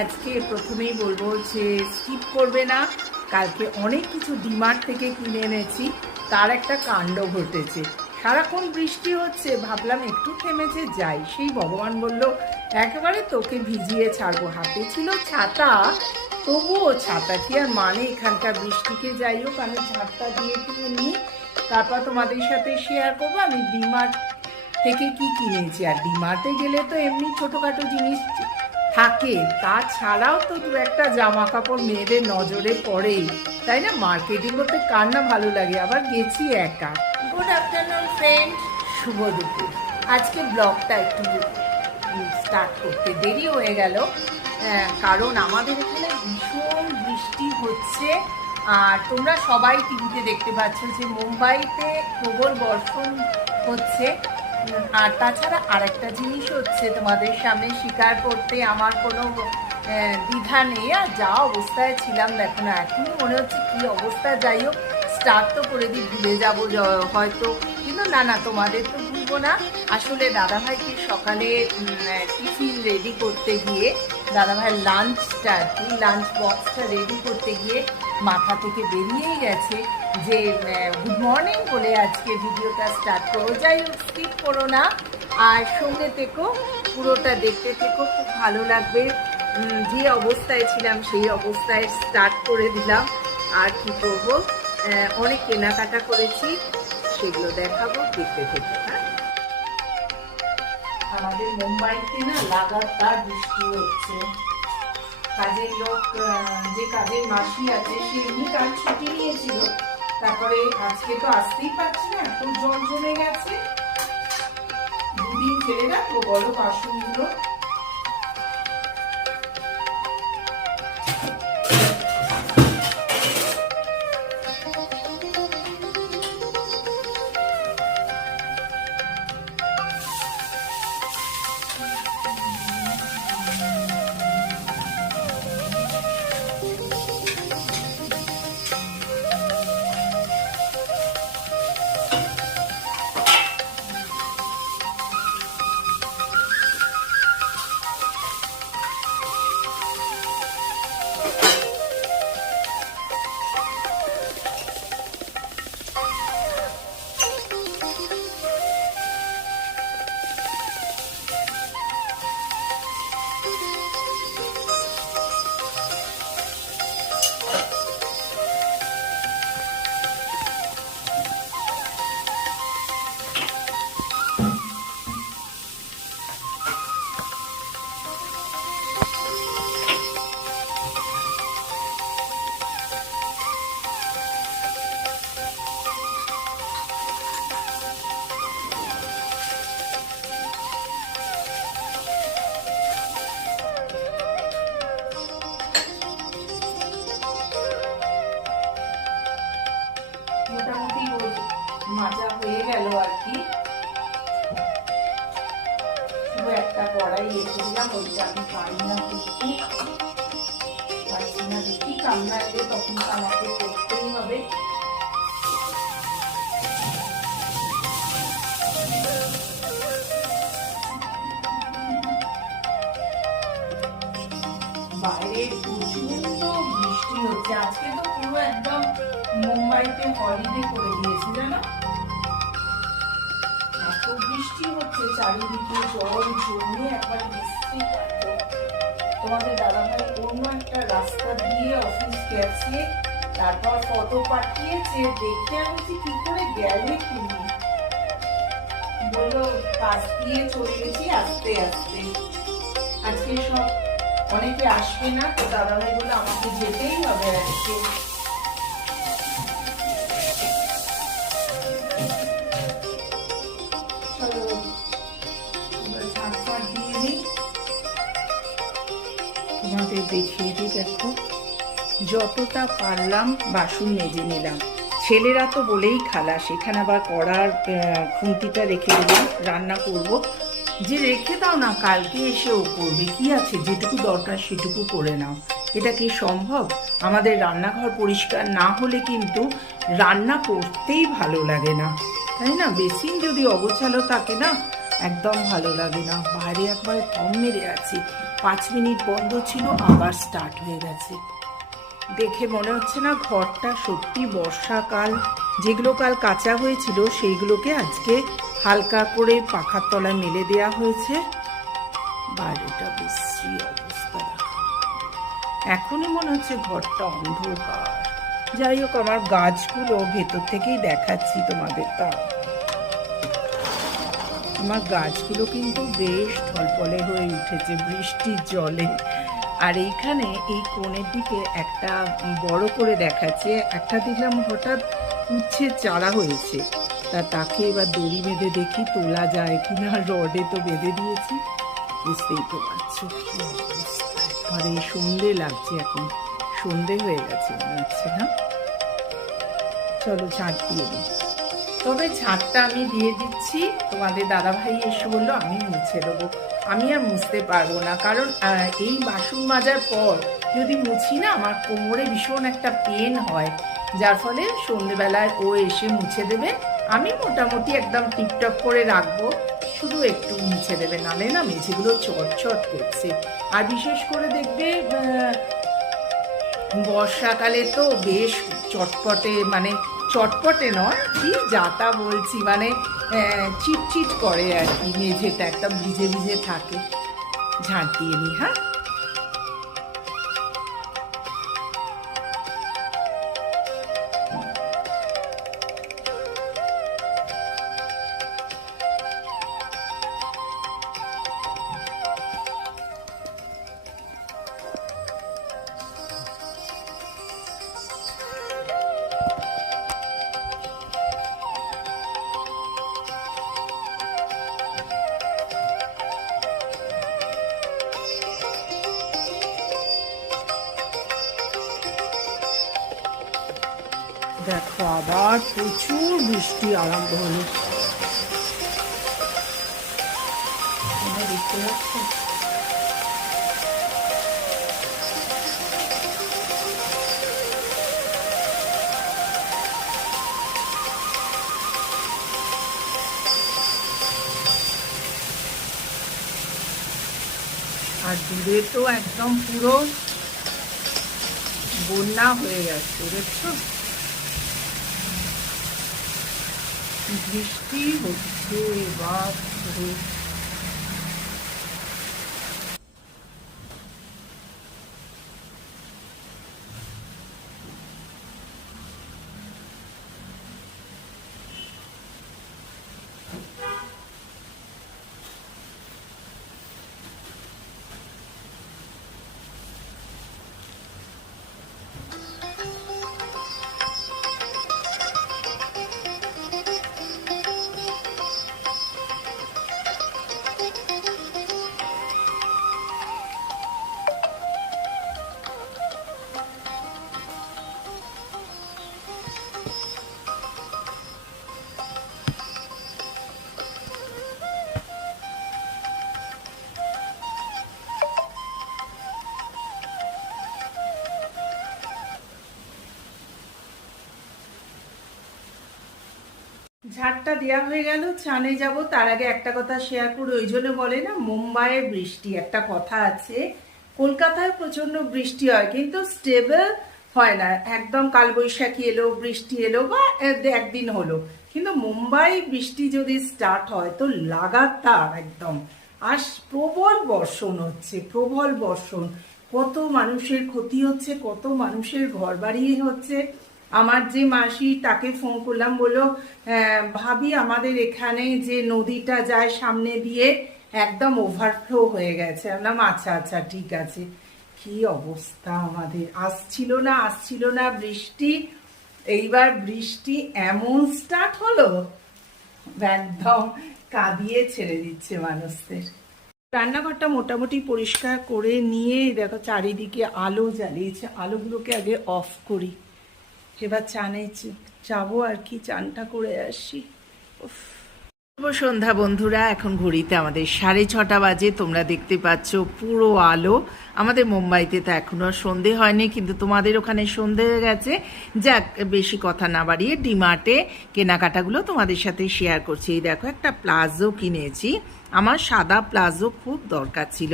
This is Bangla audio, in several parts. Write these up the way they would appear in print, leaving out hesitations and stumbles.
আজকে প্রথমেই বলবো যে স্কিপ করবে না। কালকে অনেক কিছু ডিমার্ট থেকে কিনে এনেছি, তার একটা কাণ্ড ঘটেছে। সারাক্ষণ বৃষ্টি হচ্ছে, ভাবলাম একটু থেমেছে যাই, সেই ভগবান বলল একেবারে তোকে ভিজিয়ে ছাড়বো। হাতে ছিল ছাতা, তবুও ছাতা কি আর মানে এখানকার বৃষ্টিকে। যাই হোক, আমি ছাদটা দিয়ে নিই, তারপর তোমাদের সাথে শেয়ার করবো আমি ডিমার্ট থেকে কি কিনেছি। আর ডিমার্টে গেলে তো এমনি ছোটোখাটো জিনিস থাকে, তাছাড়াও তো দু একটা জামা কাপড় মেয়েদের নজরে পড়েই, তাই না? মার্কেটিং করতে কার না ভালো লাগে, আবার গেছি একা। গুড আফটারনুন ফ্রেন্ড, শুভ দুপুর। আজকে ব্লগটা একটু স্টার্ট করতে দেরি হয়ে গেল, কারণ আমাদের এখানে ভীষণ বৃষ্টি হচ্ছে। আর তোমরা সবাই টিভিতে দেখতে পাচ্ছ যে মুম্বাইতে প্রবল বর্ষণ হচ্ছে। আর তাছাড়া আরেকটা জিনিস হচ্ছে, তোমাদের সামনে স্বীকার করতে আমার কোনো দ্বিধা নেই। আর যা অবস্থায় ছিলাম দেখো না, এখনই মনে হচ্ছে কী অবস্থা। যাই হোক, স্টার্ট তো করে দিই, ভুলে যাবো হয়তো, কিন্তু না তোমাদের তো ভুলবো না। আসলে দাদাভাইকে সকালে টিফিন রেডি করতে গিয়ে, দাদাভাইয়ের লাঞ্চটা কি লাঞ্চ বক্সটা রেডি করতে গিয়ে মাথা থেকে বেরিয়েই গেছে যে গুড মর্নিং বলে আজকে ভিডিওটা স্টার্ট করো। যাই হোক, স্কিপ করো না আর সঙ্গে থেকো, পুরোটা দেখতে থেকো, খুব ভালো লাগবে। যে অবস্থায় ছিলাম সেই অবস্থায় স্টার্ট করে দিলাম। আর কি করবো, অনেক কেনাকাটা করেছি, সেগুলো দেখাবো, দেখতে থেকো। হ্যাঁ, আমাদের মুম্বাইতে না লাগাতার বৃষ্টি হচ্ছে। কাজের লোক, যে কাজের মাসি আছে, সে এমনি কাজ ছুটি নিয়েছিল, তারপরে আজকে তো আসতেই পারছি না, এত জল জমে গেছে। দুদিন ফেলে রাখবো বলো বাসনগুলো? মোটামুটি মাজা হয়ে গেল আর কি। শুধু একটা কড়াই রেখে দিলাম, ওইটা আমি পারি না, কিন্তু পারছি না, দেখি কান্না এলে তখন তো আমাকে করতেই হবে। বাইরে প্রচন্ড বৃষ্টি হচ্ছে, আজকে তো পুরো একদম মুম্বাইতে হলিডে করে দিয়েছে জানো। এত বৃষ্টি হচ্ছে, চারিদিকে জল জমে একবার বৃষ্টি। তোমাদের দাদাভাই অন্য একটা রাস্তা দিয়ে অফিস গেছে, তারপর ফটো পাঠিয়েছে, দেখে আমি কি করে গেলে তুমি, বললো পাশ দিয়ে চলে গেছি আস্তে আস্তে। আজকে সব অনেকে আসবে না, তো দাদাভাই বলে আমাকে যেতেই হবে আজকে। তোমাদের দেখিয়ে দিই, দেখো যতটা পারলাম বাসন মেজে নিলাম। ছেলেরা তো বলেই খালাস, এখানে আবার কড়ার খুন্তিটা রেখে দিলাম, রান্না করব। যে রেখে দাও না, কালকে এসেও করবে, কি আছে, যেটুকু দরকার সেটুকু করে নাও। এটা কি সম্ভব? আমাদের রান্নাঘর পরিষ্কার না হলে কিন্তু রান্না করতেই ভালো লাগে না, তাই না? বেসিন যদি অগোছালো থাকে না, একদম ভালো লাগে না। বাইরে একবারে দম মেরে আছি, 5 মিনিট বন্ধ ছিল, আবার স্টার্ট হয়ে গেছে। দেখে মনে হচ্ছে না ঘরটা সত্যি বর্ষাকাল। যেগুলো কাল কাঁচা হয়েছিল সেইগুলোকে আজকে হালকা করে পাখার তলায় মেলে দেওয়া হয়েছে। বাইরেটা বিশ্রী অবস্থা। এখনই মনে হচ্ছে ঘরটা অন্ধকার। যাই হোক, আমার গাছগুলো ভেতর থেকেই দেখাচ্ছি তোমাদের। তা আমার গাছগুলো কিন্তু বেশ ঢলপলে হয়ে উঠেছে বৃষ্টির জলে। আর এইখানে এই কোণের দিকে একটা বড় করে দেখাচ্ছে, একটা দেখলাম হঠাৎ উচ্ছে চারা হয়েছে। তাকে এবার দড়ি বেঁধে দেখি তোলা যায় কিনা। রডে তো বেঁধে দিয়েছি, বুঝতেই তো পারছো কি অবস্থা। ঘরে সন্ধে লাগছে, এখন সন্ধে হয়ে গেছে মনে হচ্ছে না। চলো ঝাঁট দিয়ে দিই। তবে ঝাঁটটা আমি দিয়ে দিচ্ছি, তোমাদের দাদাভাই এসে বললো আমি মুছে দেবো। আমি আর মুছতে পারবো না, কারণ এই বাসন মাজার পর যদি মুছি না আমার কোমরে ভীষণ একটা পেন হয়, যার ফলে সন্ধেবেলায় ও এসে মুছে দেবে। আমি মোটামুটি একদম টিপটপ করে রাখবো, শুধু একটু মুছে দেবে, নালে না মেঝেগুলো চটচট করছে। আর বিশেষ করে দেখবে বর্ষাকালে তো বেশ চটপটে, মানে চটপটে নয়, কি যাতা বলছি, মানে চিটচিট করে আর কি, মেঝেটা একটা ভিজে ভিজে থাকে। ঝাঁট দিয়ে নি। হ্যাঁ, দেখো আবার প্রচুর বৃষ্টি আরম্ভ হলো। দেখতে পাচ্ছ আর দূরে তো একদম পুরো বন্যা হয়ে গেছে, দেখছো বৃষ্টি হচ্ছে এবার। ঝাড়টা দেওয়া হয়ে গেল, চানে যাব। তার আগে একটা কথা শেয়ার করি, ওই জন্য বলে না মুম্বাইয়ের বৃষ্টি, একটা কথা আছে। কলকাতায় প্রচন্ড বৃষ্টি হয় কিন্তু স্টেবল হয় না, একদম কালবৈশাখী এলো, বৃষ্টি এলো বা একদিন হলো, কিন্তু মুম্বাই বৃষ্টি যদি স্টার্ট হয় তো লাগাতার একদম। আর প্রবল বর্ষণ হচ্ছে, প্রবল বর্ষণ। কত মানুষের ক্ষতি হচ্ছে, কত মানুষের ঘর বাড়ি হচ্ছে। আমার যে মাসি, তাকে ফোন করলাম, বললো ভাবি আমাদের এখানে যে নদীটা যায় সামনে দিয়ে একদম ওভারফ্লো হয়ে গেছে। বললাম আচ্ছা আচ্ছা ঠিক আছে। কি অবস্থা আমাদের, আসছিল না বৃষ্টি, এইবার বৃষ্টি এমন স্টার্ট হলো একদম কাঁদিয়ে ছেড়ে দিচ্ছে মানুষদের। রান্নাঘরটা মোটামুটি পরিষ্কার করে নিয়ে দেখো চারিদিকে আলো জ্বালিয়েছে, আলোগুলোকে আগে অফ করি। এবার চানে যাবো আর কি, চানটা করে আসি। উফ। শুভ সন্ধ্যা বন্ধুরা, এখন ঘড়িতে আমাদের 6:30 বাজে। তোমরা দেখতে পাচ্ছ পুরো আলো। আমাদের মুম্বাইতে তো এখনো সন্ধে হয়নি, কিন্তু তোমাদের ওখানে সন্ধে হয়ে গেছে। যাক, বেশি কথা না বাড়িয়ে ডিমার্টে কেনাকাটাগুলো তোমাদের সাথে শেয়ার করছি। এই দেখো, একটা প্লাজো কিনেছি। আমার সাদা প্লাজো খুব দরকার ছিল,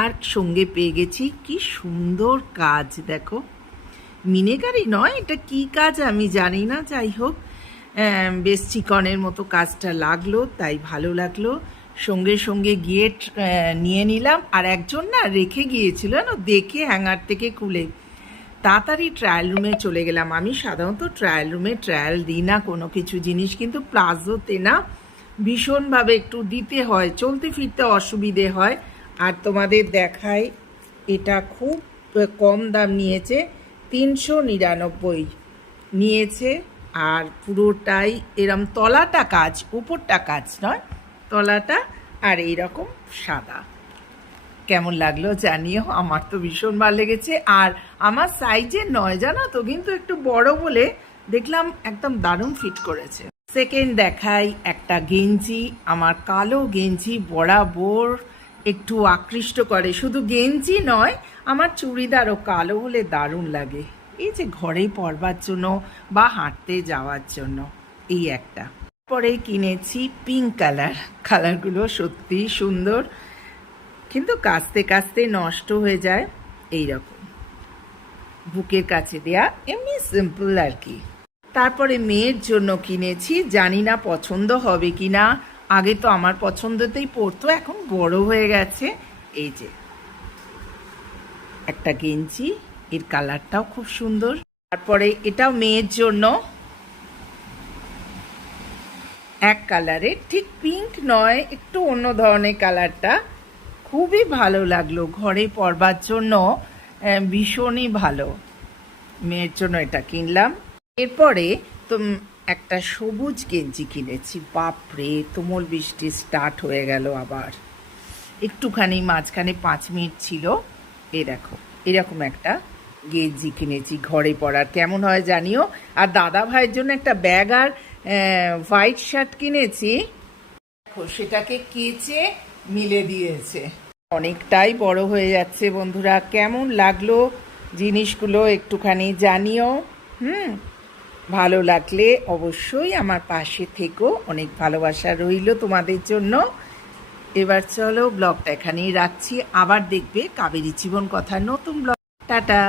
আর সঙ্গে পেয়ে গেছি কি সুন্দর কাজ। দেখো, মিনেকারি নয়, এটা কি কাজ আমি জানি না, যাই হোক বেশ চিকনের মতো কাজটা লাগলো, তাই ভালো লাগলো। সঙ্গে সঙ্গে গিয়ে নিয়ে নিলাম। আর একজন না রেখে গিয়েছিল না, দেখে হ্যাঙ্গার থেকে খুলে তাড়াতাড়ি ট্রায়াল রুমে চলে গেলাম। আমি সাধারণত ট্রায়াল রুমে ট্রায়াল দিই না কোনো কিছু জিনিস, কিন্তু প্লাজোতে না ভীষণভাবে একটু দিতে হয়, চলতে ফিরতে অসুবিধে হয়। আর তোমাদের দেখাই, এটা খুব কম দাম নিয়েছে, 399 নিয়েছে। আর পুরোটাই এরম তলাটা কাজ, উপরটা কাজ নয়, তলাটা। আর এইরকম সাদা। কেমন লাগলো জানিও, আমার তো ভীষণ ভালো লেগেছে। আর আমার সাইজের নয় জানো তো, কিন্তু একটু বড় বলে দেখলাম একদম দারুণ ফিট করেছে। সেকেন্ড দেখাই, একটা গেঞ্জি। আমার কালো গেঞ্জি বরাবর একটু আকৃষ্ট করে। শুধু গেঞ্জি নয়, আমার চুড়িদারও কালো হলে দারুণ লাগে, এই যে ঘরে পরবার জন্য বা হাঁটতে যাওয়ার জন্য। এই একটা। পরে কিনেছি পিঙ্ক কালারগুলো সত্যি সুন্দর, কিন্তু কাচতে কাচতে নষ্ট হয়ে যায়। এই রকম বুকের কাছে দেয়া, এমনি সিম্পল আর কি। তারপরে মেয়ের জন্য কিনেছি, জানি না পছন্দ হবে কি না। আগে তো আমার পছন্দতেই পরতো, এখন বড় হয়ে গেছে। এই যে একটা গেঞ্জি, এর কালারটাও খুব সুন্দর। তারপরে এটাও মেয়ের জন্য, এক কালারের, ঠিক পিঙ্ক নয়, একটু অন্য ধরনের কালারটা। খুবই ভালো লাগলো, ঘরে পরবার জন্য ভীষণই ভালো। মেয়ের জন্য এটা কিনলাম। এরপরে তো একটা সবুজ গেঞ্জি কিনেছি। বাপরে, তুমুল বৃষ্টি স্টার্ট হয়ে গেল আবার। একটুখানি মাঝখানে 5 মিনিট ছিল। এই দেখো, এরকম একটা গেঞ্জি কিনেছি ঘরে পরার, কেমন হয় জানিও। আর দাদা ভাইয়ের জন্য একটা ব্যাগ আর হোয়াইট শার্ট কিনেছি। দেখো, সেটাকে কেচে মিলে দিয়েছে। অনেকটাই বড় হয়ে যাচ্ছে বন্ধুরা। কেমন লাগলো জিনিসগুলো একটুখানি জানিও। ভালো লাগলে অবশ্যই আমার পাশে থেকো। অনেক ভালোবাসা রইল তোমাদের জন্য। এবার চলো, ব্লগটা এখানেই রাখছি। আবার দেখবে কাবেরী জীবন কথার নতুন ব্লগ। টাটা।